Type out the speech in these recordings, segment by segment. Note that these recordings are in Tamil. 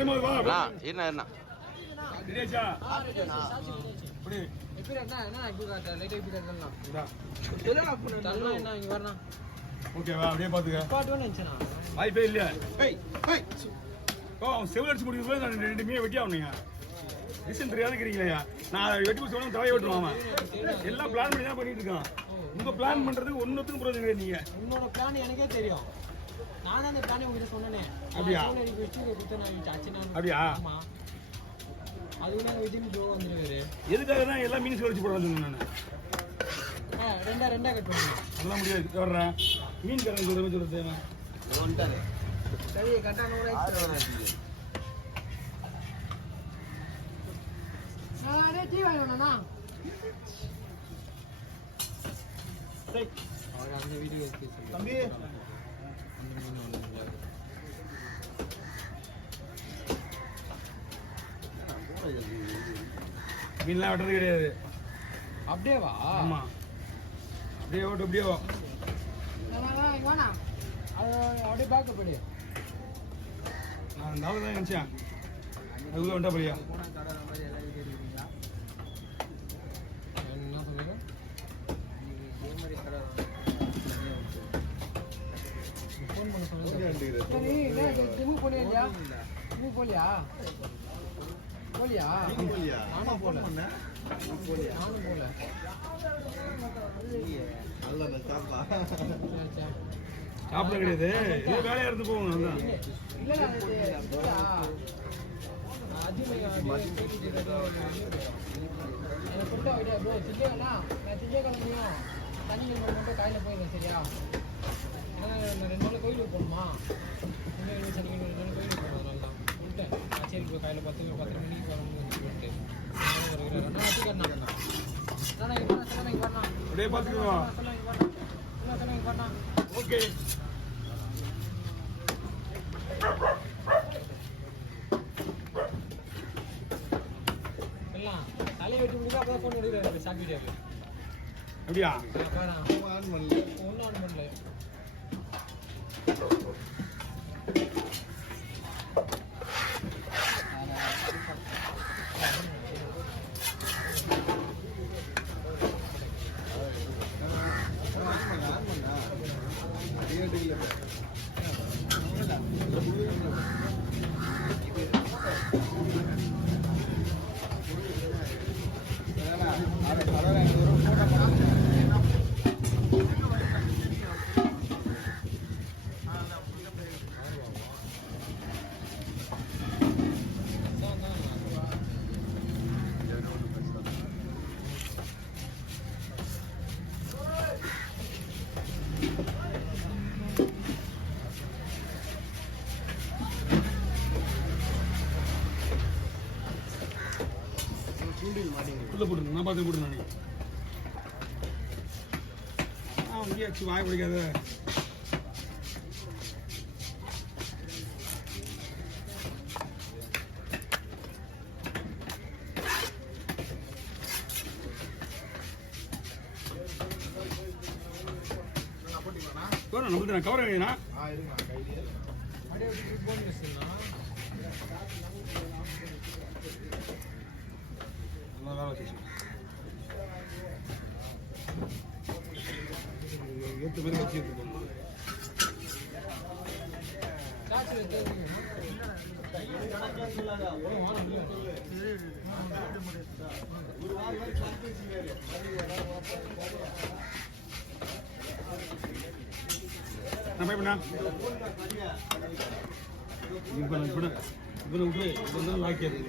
என்ன ஓகேவா அப்படியே பாத்துக்க வாய்ப்பே இல்லையா செவில் அடிச்சு முடிக்கிறது நான் 2 மீன் வெட்டி ஆகணுங்க ரீசன் தெரியாத இருக்கிறீங்களா நான் வெட்டி முடிச்சு தலையை வெட்டுவான் எல்லாம் பிளான் பண்ணி தான் பண்ணிட்டு இருக்கான் உங்க பிளான் பண்றதுக்கு ஒன்னுத்துக்கும் புரியுதுங்க நீங்க உன்னோட பிளான் எனக்கே தெரியும் நான் அந்த பிளான் உங்ககிட்ட சொன்னேனே அப்படியா அப்படியா அதுக்கு விஜய் ப்ரோ வந்துருவாரு எதுக்காக தான் எல்லா மீன் வச்சு போடுறேன் நான் ரெண்டா கட் பண்ணுங்க அதெல்லாம் முடியாது வர்றேன் மீன் கடன் சொல்றது சரி கட்டான அந்த வீடியோ தம்பி மீன்லாம் வெட்டுறது கிடையாது அப்படியே வா ஆமா அப்படியே ஓட்டு அப்படியே வா அப்படியே பார்க்க போடு நான் தான் நினைச்சேன் அதுக்குள்ள வந்துட்டா போலியா என்ன சொல்லுங்க ஃபோன் பண்ண சொல்லுங்க போலியா நானும் போல சாப்பிட கிடையாது வேலையா இருந்து போகணும் திங்கக்கிழமையும் சனிக்கிழமை மட்டும் காலையில் போயிருந்தேன் சரியா ஏன்னா 2 நாள் கோயிலுக்கு போகணுமா சனிக்கிழமை 2 நாள் கோயிலுக்கு போகணும் அதனால தான் விட்டேன் சரி இப்போ காலையில் 10 மணிக்கு வரணும்னு சொல்லிட்டு ஓகே தலையை வெட்டி முடிஞ்சா அப்போ ஃபோன் எடுக்கிறாரு ஷார்ட் வீடியோக்கு அப்படியா ஒன்றும் ஆன் பண்ணல உள்ள போட்டுருங்க நான் பார்த்து போட்டு நானே அங்கேயாச்சு வாய பிடிக்காத நம்மளுக்கு கவர் வேணும்னா ஏற்ற மாதிரி வச்சு எடுத்துக்கோங்க நான் பயப்பண்ணா இப்போ விட்டு இப்போ லாக்கியது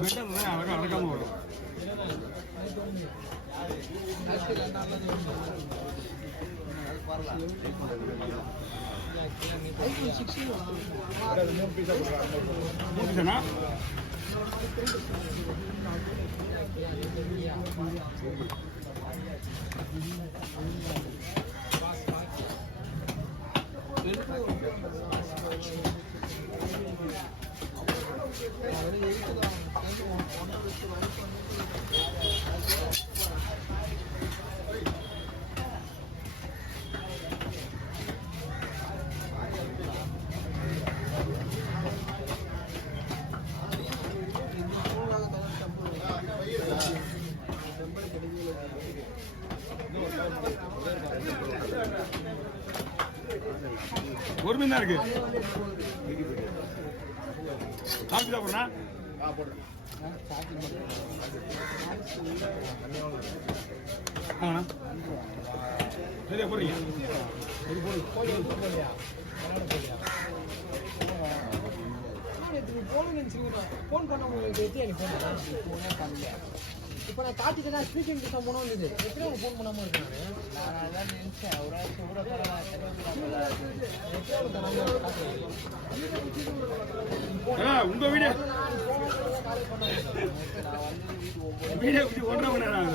பெட்டர் அழகாக அடக்காமல் வரும் மூணு ஒரு மீன் தான் இருக்கு. சாப்பிட்டு போறா சரியா போறீங்க. ஃபோன் பண்ண உங்களுக்கு இப்போ நான் காட்டிட்டேன்னா ஸ்பீக்கிங் கிட்ட போனோம் இது எப்படி அவங்க ஃபோன் பண்ணாமல் இருக்காங்க. நான் அதான் நினைச்சேன் உங்க வீடியோ வீடியோ ஒன்றரை மணி நேரம்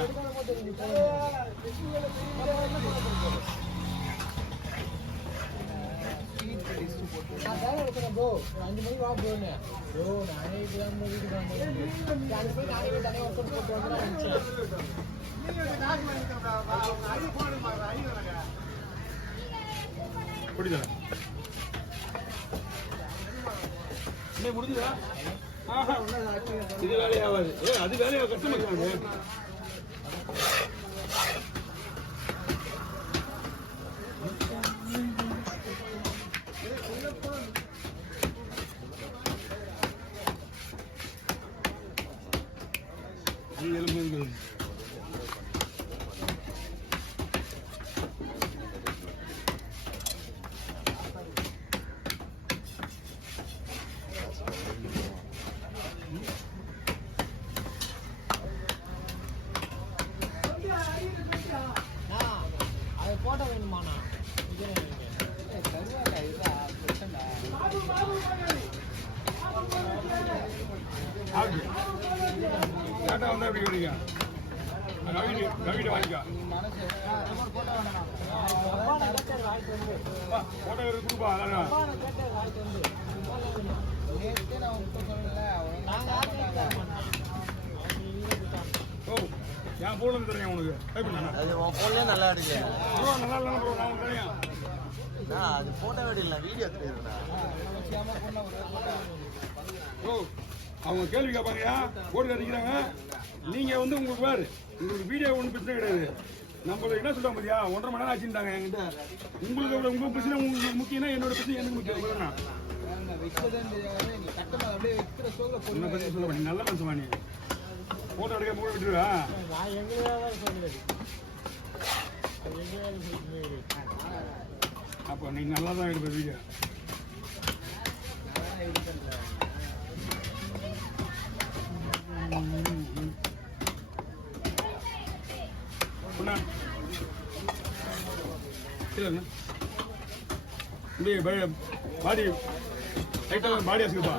நான் வேலை எடுக்கிறேன் ப்ரோ. 5 மணிக்கு வா ப்ரோன்னு. ப்ரோ நானே இப்பதான் வீட்டுக்கு வந்தேன். அது போய் நானே தனியாக ஒர்க் போட்டு வந்து புரியுதா? இன்னும் முடிஞ்சுதா? இது வேலையாகாது. அது வேலையாக கஷ்டமாக்குவாங்க. எலும்பு அது போட்டோ வேணுமாண்ணா? டாட்டா வந்தா எப்படி வரீங்க? ரவிட்ட வாங்கிக்கா. போட்டோ கொடுப்பா. அதான் ஓ என் போன்ல இருந்து தரேன் உனக்கு. டைப் பண்ணா அது உன் போன்லயே நல்லா இருக்கு. ப்ரோ நல்லா இல்ல ப்ரோ நான் உங்களுக்கு தரேன். நான் அது போட்டோ வீடியோ இல்ல வீடியோ எடுத்துறேன். ஓ அவங்க கேள்வி கேட்பாங்கயா போட்டு அடிக்கிறாங்க. நீங்க வந்து உங்களுக்கு பாரு உங்களுக்கு வீடியோ ஒன்றும் பிரச்சனை கிடையாது. நம்மளுக்கு என்ன சொல்றாங்க பாத்தியா 1.5 மணி நேரம் ஆச்சுட்டாங்க என்கிட்ட. உங்களுக்கு உங்க பிரச்சனை உங்களுக்கு முக்கியம்னா என்னோட பிரச்சனை எனக்கு முக்கியம். நல்ல மனுஷமா நீ போட்டோ எடுக்க மூட விட்டுருவா. அப்போ நீ நல்லா தான் எடுப்ப வீடியோ. பாடி லைட்டாக பாடி வச்சுக்கப்பா.